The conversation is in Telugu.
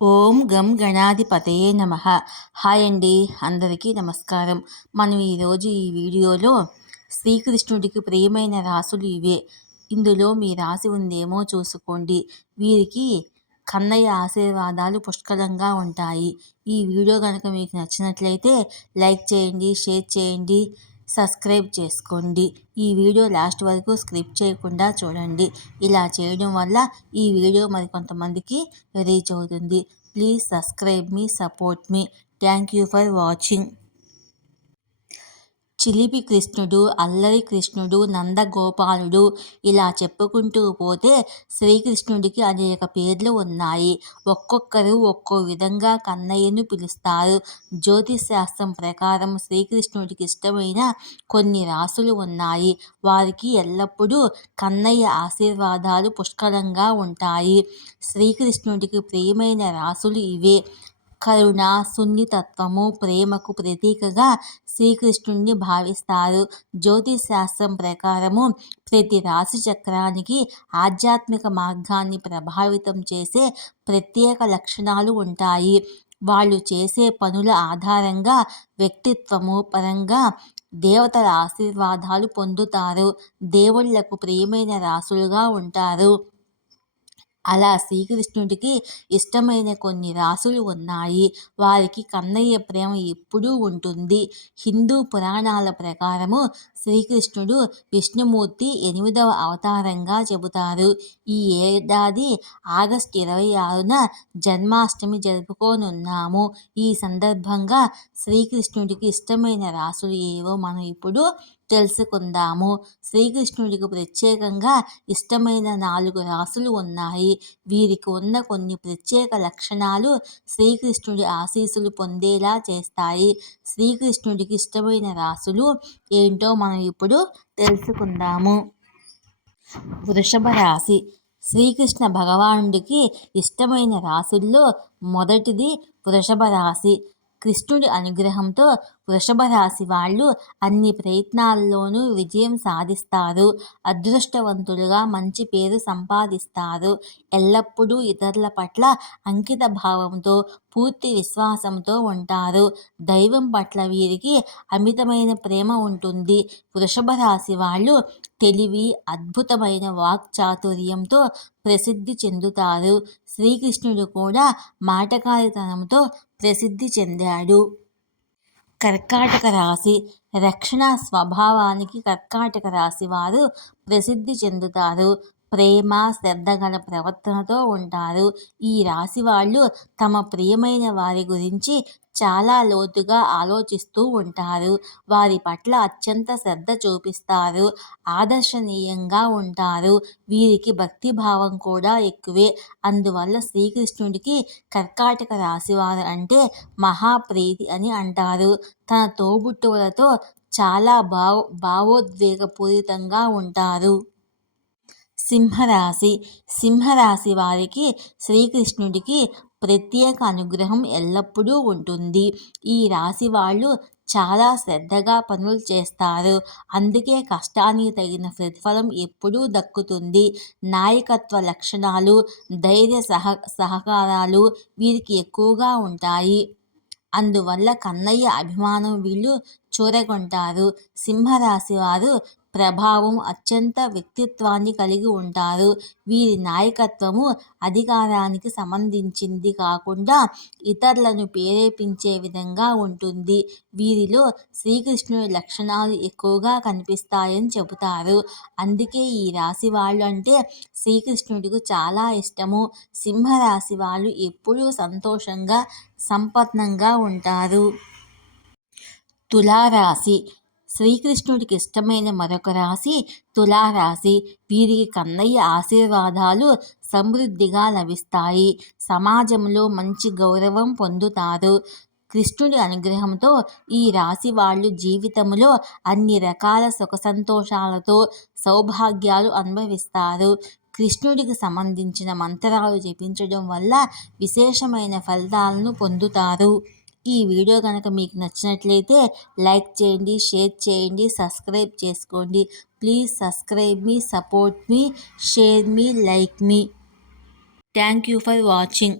ఓం గం గణాధిపతయే నమః. హాయ్ అండి, అందరికీ నమస్కారం. మనం ఈరోజు ఈ వీడియోలో శ్రీకృష్ణుడికి ప్రియమైన రాసులు ఇవే. ఇందులో మీ రాశి ఉందేమో చూసుకోండి. వీరికి కన్నయ్య ఆశీర్వాదాలు పుష్కలంగా ఉంటాయి. ఈ వీడియో కనుక మీకు నచ్చినట్లయితే లైక్ చేయండి, షేర్ చేయండి, సబ్స్క్రైబ్ చేసుకోండి. ఈ వీడియో లాస్ట్ వరకు స్కిప్ చేయకుండా చూడండి. ఇలా చేయడం వల్ల ఈ వీడియో మరికొంతమందికి రీచ్ అవుతుంది. Please subscribe me, support me. Thank you for watching. చిలిపి కృష్ణుడు, అల్లరి కృష్ణుడు, నందగోపాలుడు ఇలా చెప్పుకుంటూ పోతే శ్రీకృష్ణుడికి అనేక పేర్లు ఉన్నాయి. ఒక్కొక్కరు ఒక్కో విధంగా కన్నయ్యను పిలుస్తారు. జ్యోతిష్ శాస్త్రం ప్రకారం శ్రీకృష్ణుడికి ఇష్టమైన కొన్ని రాసులు ఉన్నాయి. వారికి ఎల్లప్పుడూ కన్నయ్య ఆశీర్వాదాలు పుష్కలంగా ఉంటాయి. శ్రీకృష్ణుడికి ప్రియమైన రాసులు ఇవే. కరుణ, సున్నితత్వము, ప్రేమకు ప్రతీకగా శ్రీకృష్ణుడిని భావిస్తారు. జ్యోతిష్ శాస్త్రం ప్రకారము ప్రతి రాశి చక్రానికి ఆధ్యాత్మిక మార్గాన్ని ప్రభావితం చేసే ప్రత్యేక లక్షణాలు ఉంటాయి. వాళ్ళు చేసే పనుల ఆధారంగా వ్యక్తిత్వము పరంగా దేవతల ఆశీర్వాదాలు పొందుతారు. దేవుళ్లకు ప్రియమైన రాసులుగా ఉంటారు. అలా శ్రీకృష్ణుడికి ఇష్టమైన కొన్ని రాసులు ఉన్నాయి. వారికి కన్నయ్య ప్రేమ ఎప్పుడూ ఉంటుంది. హిందూ పురాణాల ప్రకారము శ్రీకృష్ణుడు విష్ణుమూర్తి 8వ అవతారంగా చెబుతారు. ఈ ఏడాది ఆగస్టు 26న జన్మాష్టమి జరుపుకోనున్నాము. ఈ సందర్భంగా శ్రీకృష్ణుడికి ఇష్టమైన రాసులు ఏవో మనం ఇప్పుడు తెలుసుకుందాము. శ్రీకృష్ణుడికి ప్రత్యేకంగా ఇష్టమైన 4 రాసులు ఉన్నాయి. వీరికి ఉన్న కొన్ని ప్రత్యేక లక్షణాలు శ్రీకృష్ణుడి ఆశీస్సులు పొందేలా చేస్తాయి. శ్రీకృష్ణుడికి ఇష్టమైన రాసులు ఏంటో మనం ఇప్పుడు తెలుసుకుందాము. వృషభ రాశి. శ్రీకృష్ణ భగవానుడికి ఇష్టమైన రాసుల్లో మొదటిది వృషభ రాశి. కృష్ణుడి అనుగ్రహంతో వృషభ రాశి వాళ్ళు అన్ని ప్రయత్నాల్లోనూ విజయం సాధిస్తారు. అదృష్టవంతులుగా మంచి పేరు సంపాదిస్తారు. ఎల్లప్పుడూ ఇతరుల పట్ల అంకిత భావంతో, పూర్తి విశ్వాసంతో ఉంటారు. దైవం పట్ల వీరికి అమితమైన ప్రేమ ఉంటుంది. వృషభ రాశి వాళ్ళు తెలివి, అద్భుతమైన వాక్చాతుర్యంతో ప్రసిద్ధి చెందుతారు. శ్రీకృష్ణుడు కూడా మాటకారితనంతో ప్రసిద్ధి చెందాడు. కర్కాటక రాశి. రక్షణ స్వభావానికి కర్కాటక రాశి వారు ప్రసిద్ధి చెందుతారు. ప్రేమ, శ్రద్ధ గల ప్రవర్తనతో ఉంటారు. ఈ రాశి వాళ్ళు తమ ప్రియమైన వారి గురించి చాలా లోతుగా ఆలోచిస్తూ ఉంటారు. వారి పట్ల అత్యంత శ్రద్ధ చూపిస్తారు. ఆదర్శనీయంగా ఉంటారు. వీరికి భక్తిభావం కూడా ఎక్కువే. అందువల్ల శ్రీకృష్ణుడికి కర్కాటక రాశివారు అంటే మహాప్రీతి అని అంటారు. తన తోబుట్టువులతో చాలా భావోద్వేగపూరితంగా ఉంటారు. సింహరాశి. సింహరాశి వారికి శ్రీకృష్ణుడికి ప్రత్యేక అనుగ్రహం ఎల్లప్పుడూ ఉంటుంది. ఈ రాశి వాళ్ళు చాలా శ్రద్ధగా పనులు చేస్తారు. అందుకే కష్టానికి తగిన ప్రతిఫలం ఎప్పుడూ దక్కుతుంది. నాయకత్వ లక్షణాలు, ధైర్య సహకారాలు వీరికి ఎక్కువగా ఉంటాయి. అందువల్ల కన్నయ్య అభిమానం వీళ్ళు చూరగొంటారు. సింహరాశి వారు ప్రభావం, అత్యంత వ్యక్తిత్వాన్ని కలిగి ఉంటారు. వీరి నాయకత్వము అధికారానికి సంబంధించింది కాకుండా ఇతరులను ప్రేరేపించే విధంగా ఉంటుంది. వీరిలో శ్రీకృష్ణుడి లక్షణాలు ఎక్కువగా కనిపిస్తాయని చెబుతారు. అందుకే ఈ రాశి వాళ్ళు అంటే శ్రీకృష్ణుడికి చాలా ఇష్టము. సింహరాశి వాళ్ళు ఎప్పుడూ సంతోషంగా, సంపన్నంగా ఉంటారు. తులారాశి. శ్రీకృష్ణుడికి ఇష్టమైన మరొక రాశి తులారాశి. వీరికి కన్నయ్య ఆశీర్వాదాలు సమృద్ధిగా లభిస్తాయి. సమాజంలో మంచి గౌరవం పొందుతారు. కృష్ణుడి అనుగ్రహంతో ఈ రాశి వాళ్ళు జీవితంలో అన్ని రకాల సుఖ సంతోషాలతో సౌభాగ్యాలు అనుభవిస్తారు. కృష్ణుడికి సంబంధించిన మంత్రాలు జపించడం వల్ల విశేషమైన ఫలితాలను పొందుతారు. ఈ వీడియో కనుక మీకు నచ్చినట్లయితే లైక్ చేయండి, షేర్ చేయండి, సబ్స్క్రైబ్ చేసుకోండి. Please subscribe me, support me, share me, like me. Thank you for watching.